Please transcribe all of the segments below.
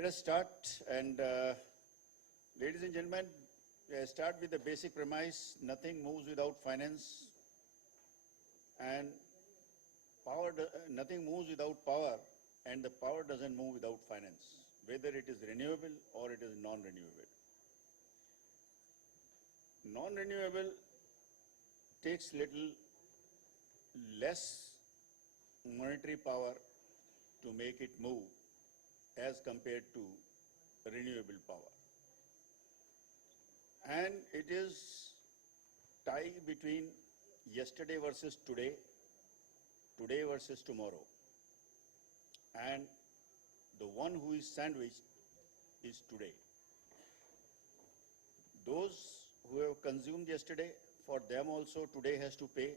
Let us start, and ladies and gentlemen, start with the basic premise: nothing moves without finance, and nothing moves without power, and the power doesn't move without finance, whether it is renewable or it is non-renewable. Non-renewable takes little less monetary power to make it move as compared to renewable power. And it is tie between yesterday versus today, today versus tomorrow. And the one who is sandwiched is today. Those who have consumed yesterday, for them also today has to pay.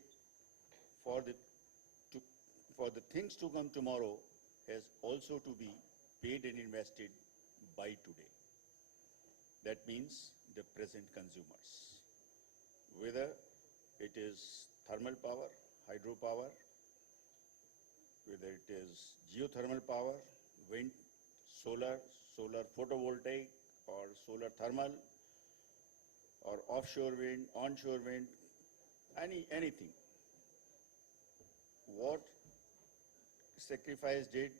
For the things to come tomorrow has also to be paid and invested by today. That means the present consumers. Whether it is thermal power, hydropower, whether it is geothermal power, wind, solar photovoltaic, or solar thermal, or offshore wind, onshore wind, anything. What sacrifice did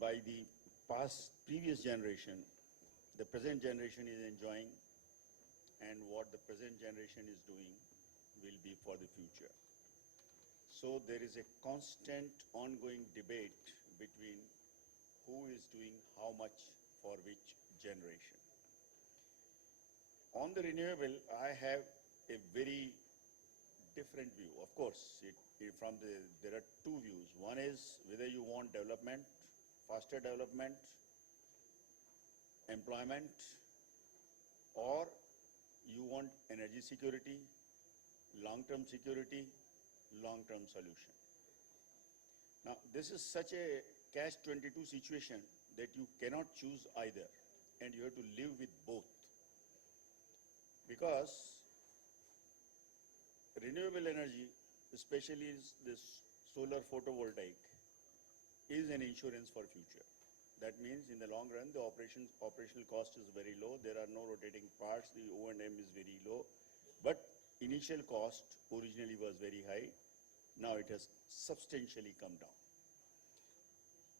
by the previous generation, the present generation is enjoying, and what the present generation is doing will be for the future. So there is a constant ongoing debate between who is doing how much for which generation. On the renewable, I have a very different view. Of course, there are two views. One is whether you want development, faster development, employment, or you want energy security, long-term security, long-term solution. Now, this is such a catch-22 situation that you cannot choose either, and you have to live with both. Because renewable energy, especially this solar photovoltaic, is an insurance for future. That means in the long run, the operational cost is very low. There are no rotating parts. The O&M is very low. But initial cost originally was very high. Now it has substantially come down.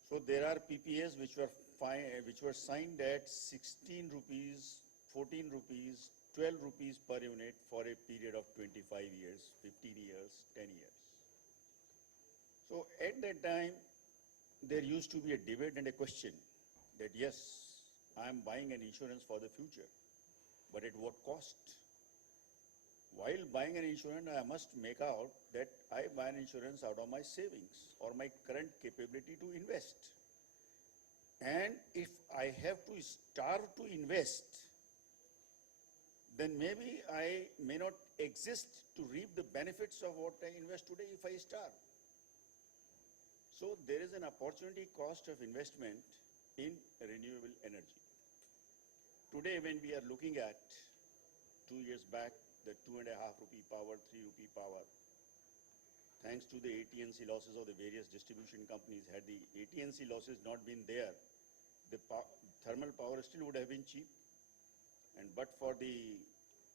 So there are PPAs which were signed at 16 rupees, 14 rupees, 12 rupees per unit for a period of 25 years, 15 years, 10 years. So at that time, there used to be a debate and a question that yes, I am buying an insurance for the future, but at what cost? While buying an insurance, I must make out that I buy an insurance out of my savings or my current capability to invest. And if I have to starve to invest, then maybe I may not exist to reap the benefits of what I invest today if I starve. So there is an opportunity cost of investment in renewable energy. Today, when we are looking at 2 years back, the 2.5 rupee power, 3 rupee power, thanks to the AT&C losses of the various distribution companies, had the AT&C losses not been there, the thermal power still would have been cheap. And but for the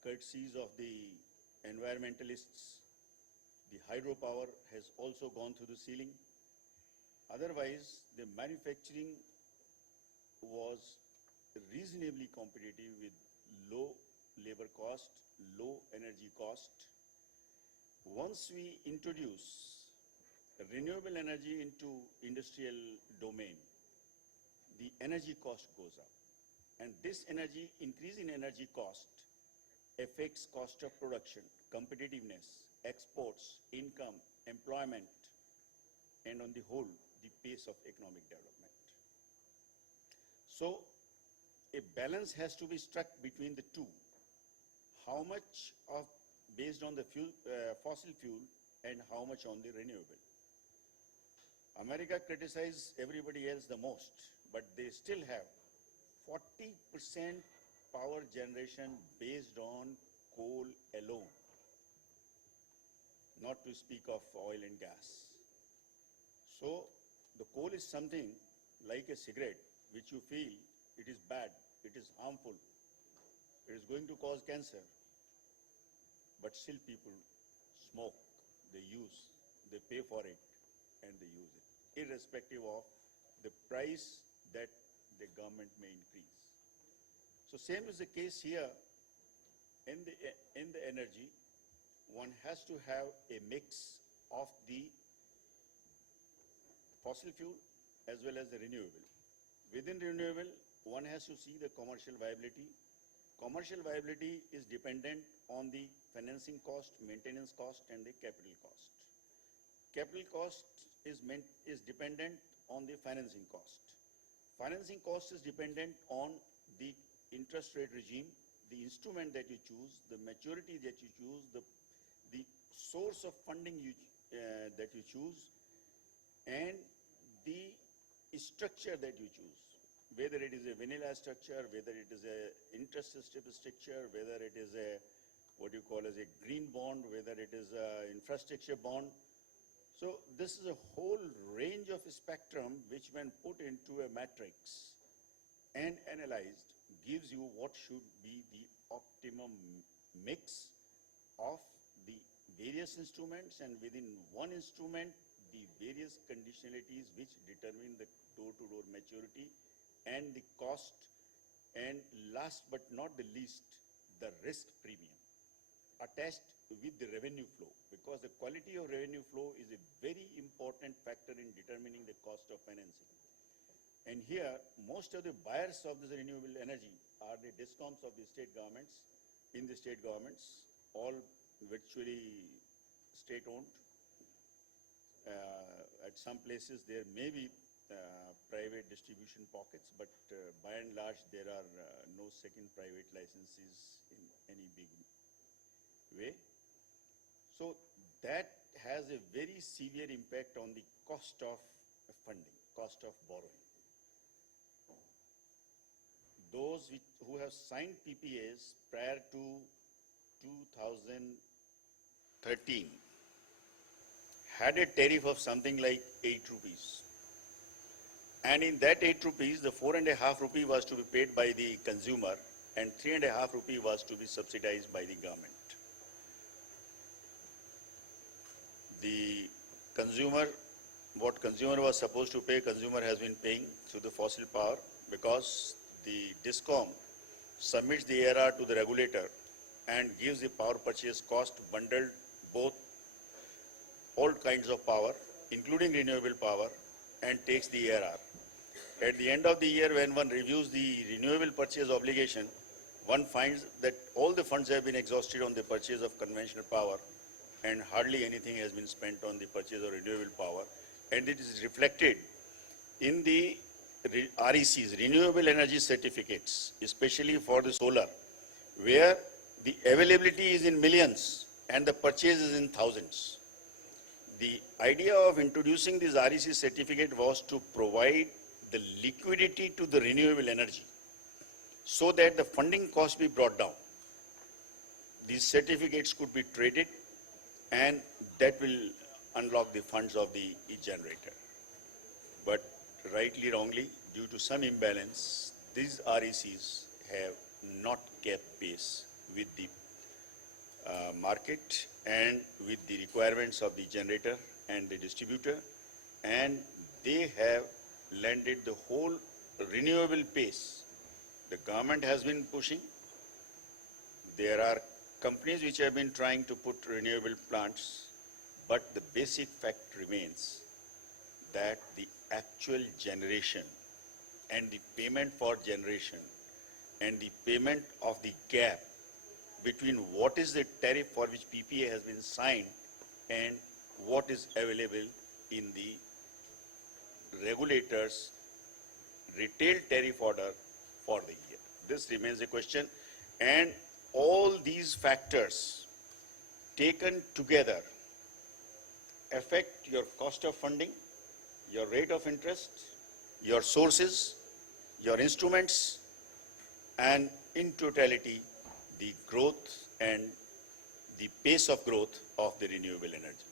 courtesies of the environmentalists, the hydropower has also gone through the ceiling. Otherwise, the manufacturing was reasonably competitive with low labor cost, low energy cost. Once we introduce renewable energy into industrial domain, the energy cost goes up. And this increase in energy cost affects cost of production, competitiveness, exports, income, employment, and on the whole, the pace of economic development. So a balance has to be struck between the two. How much of based on the fossil fuel and how much on the renewable. America criticizes everybody else the most, but they still have 40% power generation based on coal alone, not to speak of oil and gas. So the coal is something like a cigarette which you feel it is bad, it is harmful, it is going to cause cancer, but still people smoke, they use, they pay for it, and they use it, irrespective of the price that the government may increase. So same is the case here in the energy. One has to have a mix of the fossil fuel as well as the renewable. Within renewable, one has to see the commercial viability. Commercial viability is dependent on the financing cost, maintenance cost, and the capital cost. Capital cost is dependent on the financing cost. Financing cost is dependent on the interest rate regime, the instrument that you choose, the maturity that you choose, the source of funding that you choose, and the structure that you choose. Whether it is a vanilla structure, whether it is a interest structure, whether it is a what you call as a green bond, whether it is a infrastructure bond. So this is a whole range of spectrum which, when put into a matrix and analyzed, gives you what should be the optimum mix of the various instruments, and within one instrument the various conditionalities which determine the door-to-door maturity and the cost, and last but not the least, the risk premium attached with the revenue flow, because the quality of revenue flow is a very important factor in determining the cost of financing. And here, most of the buyers of this renewable energy are the DISCOMs of the state governments, in the state governments, all virtually state-owned. At some places there may be private distribution pockets, but by and large there are no second private licenses in any big way. So that has a very severe impact on the cost of funding, cost of borrowing. Those who have signed PPAs prior to 2013 had a tariff of something like 8 rupees. And in that 8 rupees, the 4.5 rupee was to be paid by the consumer and 3.5 rupee was to be subsidized by the government. The consumer, what consumer was supposed to pay, consumer has been paying through the fossil power, because the DISCOM submits the ARR to the regulator and gives the power purchase cost bundled, both all kinds of power, including renewable power, and takes the ARR. At the end of the year, when one reviews the renewable purchase obligation, one finds that all the funds have been exhausted on the purchase of conventional power, and hardly anything has been spent on the purchase of renewable power. And it is reflected in the RECs, renewable energy certificates, especially for the solar, where the availability is in millions and the purchase is in thousands. The idea of introducing this REC certificate was to provide the liquidity to the renewable energy so that the funding cost be brought down. These certificates could be traded, and that will unlock the funds of the generator. But rightly, wrongly, due to some imbalance, these RECs have not kept pace with the market and with the requirements of the generator and the distributor, and they have landed the whole renewable pace. The government has been pushing. There are companies which have been trying to put renewable plants, but the basic fact remains that the actual generation and the payment for generation and the payment of the gap between what is the tariff for which PPA has been signed and what is available in the regulator's retail tariff order for the year. This remains a question, and all these factors taken together affect your cost of funding, your rate of interest, your sources, your instruments, and in totality, the growth and the pace of growth of the renewable energy.